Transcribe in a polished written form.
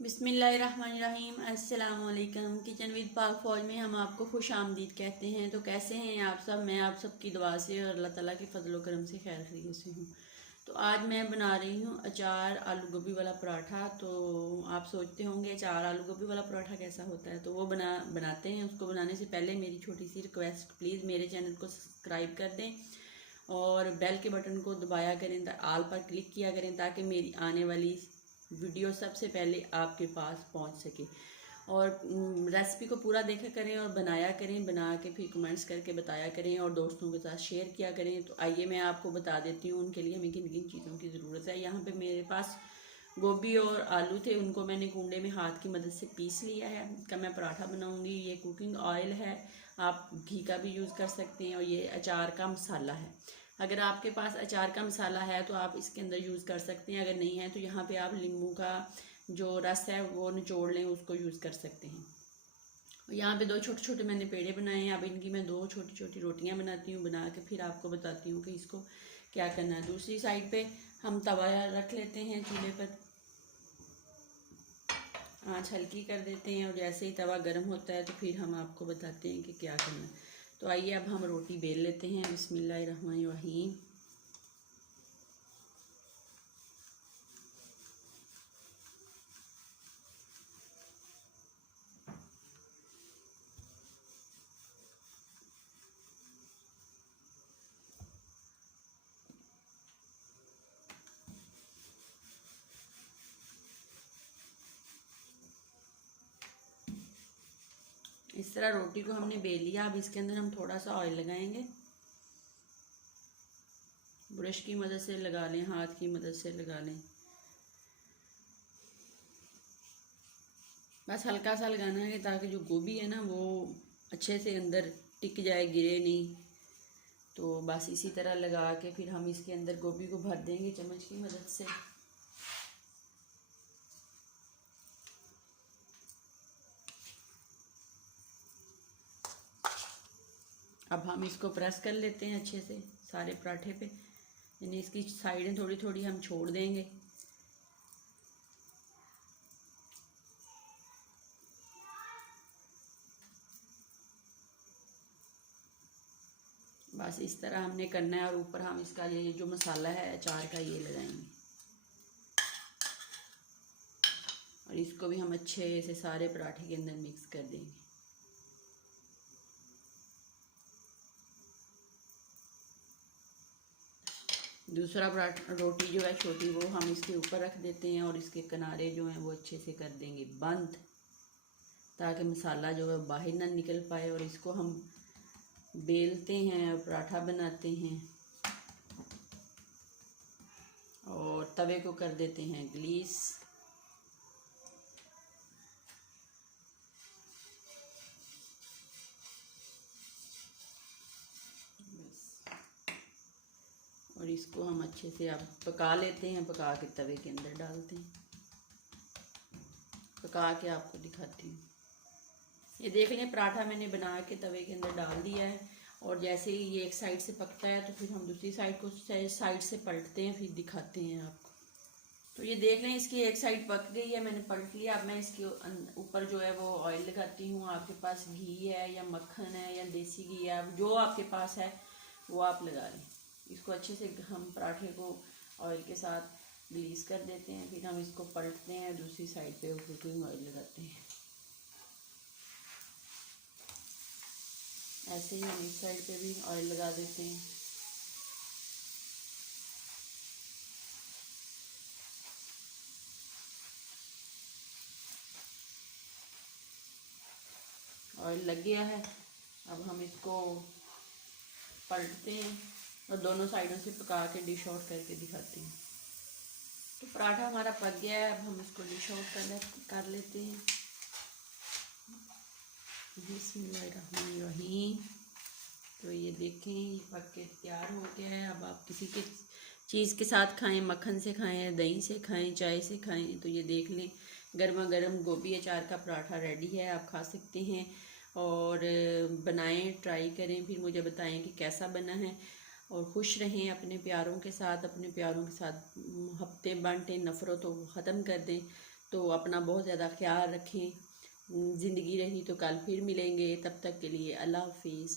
बिस्मिल्लाहिर्रहमानिर्रहीम। अस्सलाम वालेकुम। किचन विद पाक फौज में हम आपको खुश आमदीद कहते हैं। तो कैसे हैं आप सब? मैं आप सबकी दुआ से और अल्लाह ताला के फजल करम से खैर खैरियत से हूँ। तो आज मैं बना रही हूँ अचार आलू गोभी वाला पराठा। तो आप सोचते होंगे अचार आलू गोभी वाला पराठा कैसा होता है, तो वो बनाते हैं। उसको बनाने से पहले मेरी छोटी सी रिक्वेस्ट, प्लीज़ मेरे चैनल को सब्सक्राइब कर दें और बेल के बटन को दबाया करें, आल पर क्लिक किया करें ताकि मेरी आने वाली वीडियो सबसे पहले आपके पास पहुंच सके। और रेसिपी को पूरा देखा करें और बनाया करें, बना के फिर कमेंट्स करके बताया करें और दोस्तों के साथ शेयर किया करें। तो आइए मैं आपको बता देती हूँ उनके लिए हमें किन किन चीज़ों की ज़रूरत है। यहाँ पे मेरे पास गोभी और आलू थे, उनको मैंने कूंडे में हाथ की मदद से पीस लिया है। का मैं पराठा बनाऊँगी। ये कुकिंग ऑयल है, आप घी का भी यूज़ कर सकते हैं। और ये अचार का मसाला है। अगर आपके पास अचार का मसाला है तो आप इसके अंदर यूज़ कर सकते हैं, अगर नहीं है तो यहाँ पे आप नींबू का जो रस है वो निचोड़ लें, उसको यूज़ कर सकते हैं। यहाँ पे दो छोटे छोटे मैंने पेड़े बनाए हैं। अब इनकी मैं दो छोटी छोटी रोटियाँ बनाती हूँ, बना के फिर आपको बताती हूँ कि इसको क्या करना है। दूसरी साइड पे हम तवा रख लेते हैं चूल्हे पर, आँच हल्की कर देते हैं और जैसे ही तवा गर्म होता है तो फिर हम आपको बताते हैं कि क्या करना है। तो आइए अब हम रोटी बेल लेते हैं। बिस्मिल्लाहिर्रहमानिर्रहीम। इस तरह रोटी को हमने बेल लिया। अब इसके अंदर हम थोड़ा सा ऑयल लगाएंगे। ब्रश की मदद से लगा लें, हाथ की मदद से लगा लें, बस हल्का सा लगाना है ताकि जो गोभी है ना वो अच्छे से अंदर टिक जाए, गिरे नहीं। तो बस इसी तरह लगा के फिर हम इसके अंदर गोभी को भर देंगे चम्मच की मदद से। अब हम इसको प्रेस कर लेते हैं अच्छे से सारे पराठे पे, यानी इसकी साइडें थोड़ी थोड़ी हम छोड़ देंगे। बस इस तरह हमने करना है और ऊपर हम इसका ये जो मसाला है अचार का ये लगाएंगे और इसको भी हम अच्छे से सारे पराठे के अंदर मिक्स कर देंगे। दूसरा रोटी जो है छोटी वो हम इसके ऊपर रख देते हैं और इसके किनारे जो हैं वो अच्छे से कर देंगे बंद, ताकि मसाला जो है बाहर ना निकल पाए। और इसको हम बेलते हैं और पराठा बनाते हैं और तवे को कर देते हैं ग्रीस। और इसको हम अच्छे से अब पका लेते हैं, पका के तवे के अंदर डालते हैं। पका के आपको दिखाती हूँ। ये देख लें, पराठा मैंने बना के तवे के अंदर डाल दिया है और जैसे ही ये एक साइड से पकता है तो फिर हम दूसरी साइड से पलटते हैं, फिर दिखाते हैं आपको। तो ये देख लें, इसकी एक साइड पक गई है, मैंने पलट लिया। अब मैं इसके ऊपर जो है वो ऑयल लगाती हूँ। आपके पास घी है या मक्खन है या देसी घी है, जो आपके पास है वो आप लगा लें। इसको अच्छे से हम पराठे को ऑयल के साथ ग्रीस कर देते हैं, फिर हम इसको पलटते हैं, दूसरी साइड पे कुकिंग ऑयल लगाते हैं। ऐसे ही हम इस साइड पे भी ऑयल लगा देते हैं। ऑयल लग गया है। अब हम इसको पलटते हैं और दोनों साइडों से पका के डिश आउट करके दिखाते हैं। तो पराठा हमारा पक गया है। अब हम इसको डिश आउट कर लेते हैं। बिस्मिल्लाहिर्रहमानिर्रहीम। तो ये देखें, ये पक के तैयार हो गया है। अब आप किसी के चीज़ के साथ खाएं, मक्खन से खाएं, दही से खाएं, चाय से खाएं। तो ये देख लें, गर्मा गर्म गोभी अचार का पराठा रेडी है, आप खा सकते हैं। और बनाएं, ट्राई करें, फिर मुझे बताएं कि कैसा बना है। और खुश रहें अपने प्यारों के साथ, अपने प्यारों के साथ हफ्ते बांटें, नफ़रत को ख़त्म कर दें। तो अपना बहुत ज़्यादा ख्याल रखें। ज़िंदगी रही तो कल फिर मिलेंगे, तब तक के लिए अल्लाह हाफिज़।